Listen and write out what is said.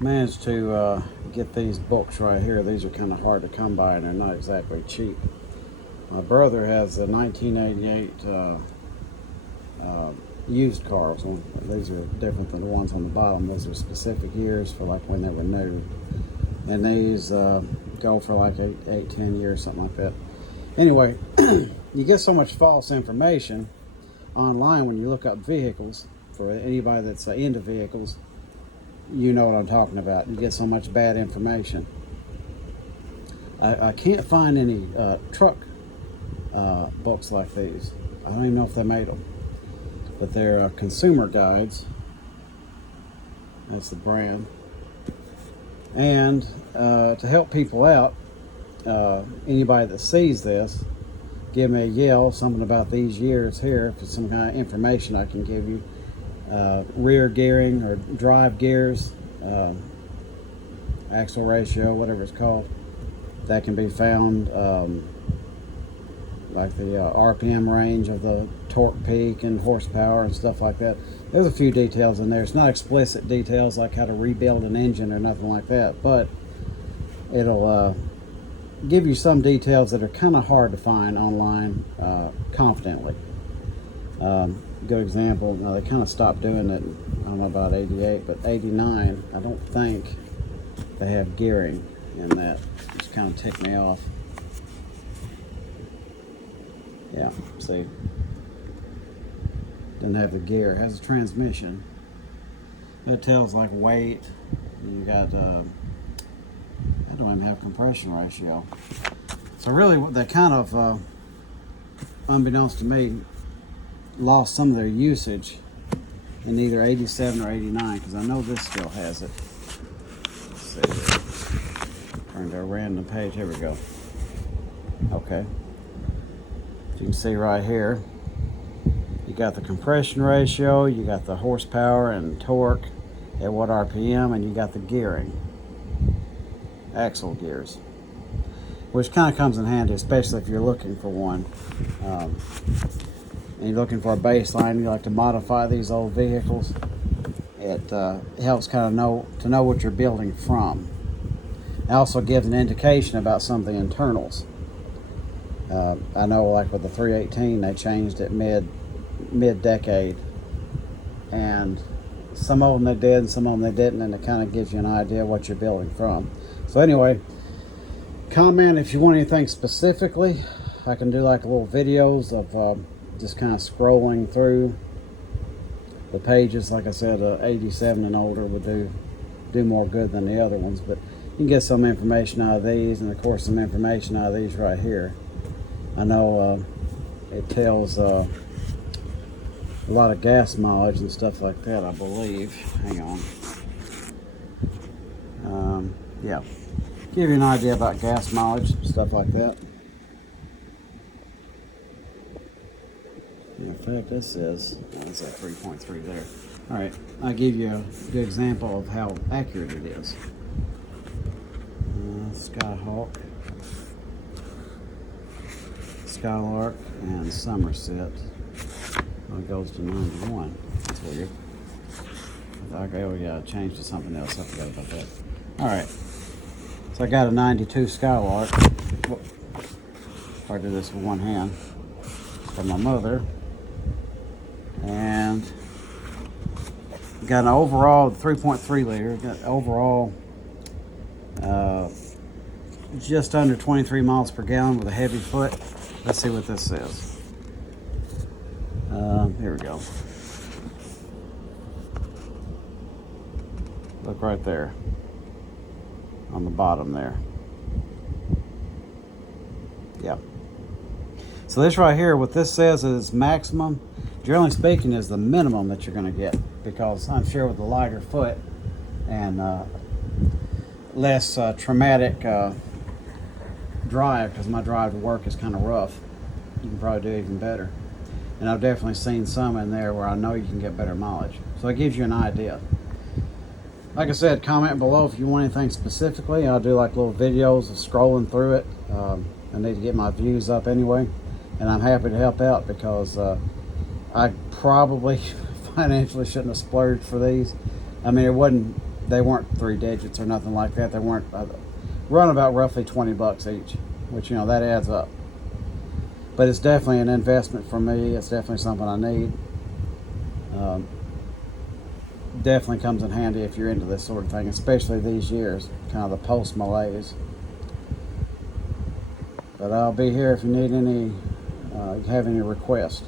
Managed to get these books right here. These are kind of hard to come by and they're not exactly cheap. My brother has a 1988 used cars. These are different than the ones on the bottom. Those are specific years for like when they were new. And these go for like 10 years, something like that. Anyway, you get so much false information online when you look up vehicles. For anybody that's into vehicles, you know what I'm talking about. You get so much bad information. I can't find any truck books like these. I don't even know if they made them, but they're consumer guides. That's the brand. And to help people out, anybody that sees this, give me a yell, something about these years here, for some kind of information I can give you. Rear gearing or drive gears, axle ratio, whatever it's called. That can be found, like the RPM range of the torque peak and horsepower and stuff like that. There's a few details in there. It's not explicit details like how to rebuild an engine or nothing like that, but it'll give you some details that are kind of hard to find online confidently. Good example, they kind of stopped doing it, I don't know about 88, but 89, I don't think they have gearing in that. Just kind of ticked me off. Yeah, see, doesn't have the gear. It has a transmission. It tells like weight. You got, I don't even have compression ratio. So really, they kind of, unbeknownst to me, lost some of their usage in either 87 or 89, because I know this still has it. Let's see. Turn to a random page. Here we go. Okay. You can see right here, you got the compression ratio, you got the horsepower and torque at what RPM, and you got the gearing, axle gears, which kind of comes in handy, especially if you're looking for one. And you're looking for a baseline, you like to modify these old vehicles. It helps kind of know what you're building from. It also gives an indication about some of the internals. I know, like with the 318, they changed it mid-decade, and some of them they did, and some of them they didn't, and it kind of gives you an idea what you're building from. So anyway, comment if you want anything specifically. I can do like little videos of just kind of scrolling through the pages. Like I said, 87 and older would do more good than the other ones, but you can get some information out of these, and of course some information out of these right here. I know it tells a lot of gas mileage and stuff like that, I believe. Hang on. Yeah, give you an idea about gas mileage, stuff like that. In fact, this is, it's at 3.3 there. All right, I'll give you a good example of how accurate it is. Skyhawk, Skylark, and Somerset. Well, it goes to 91. That's weird. Okay, oh yeah, I changed to something else. I forgot about that. All right, so I got a 92 Skylark. I did this with one hand from my mother. And got an overall 3.3 liter, got overall just under 23 miles per gallon with a heavy foot. Let's see what this says. Here we go. Look right there on the bottom there. Yeah. So this right here, what this says is maximum, generally speaking, is the minimum that you're going to get, because I'm sure with a lighter foot and less traumatic drive, because my drive to work is kind of rough, you can probably do even better. And I've definitely seen some in there where I know you can get better mileage. So it gives you an idea. Like I said, comment below if you want anything specifically. I'll do like little videos of scrolling through it. I need to get my views up anyway, and I'm happy to help out, because I probably financially shouldn't have splurged for these. I mean, it wasn't they weren't 3 digits or nothing like that. They weren't run about roughly $20 each, which that adds up. But it's definitely an investment for me. It's definitely something I need. Definitely comes in handy if you're into this sort of thing, especially these years, kind of the post malaise. But I'll be here if you need any, have any requests.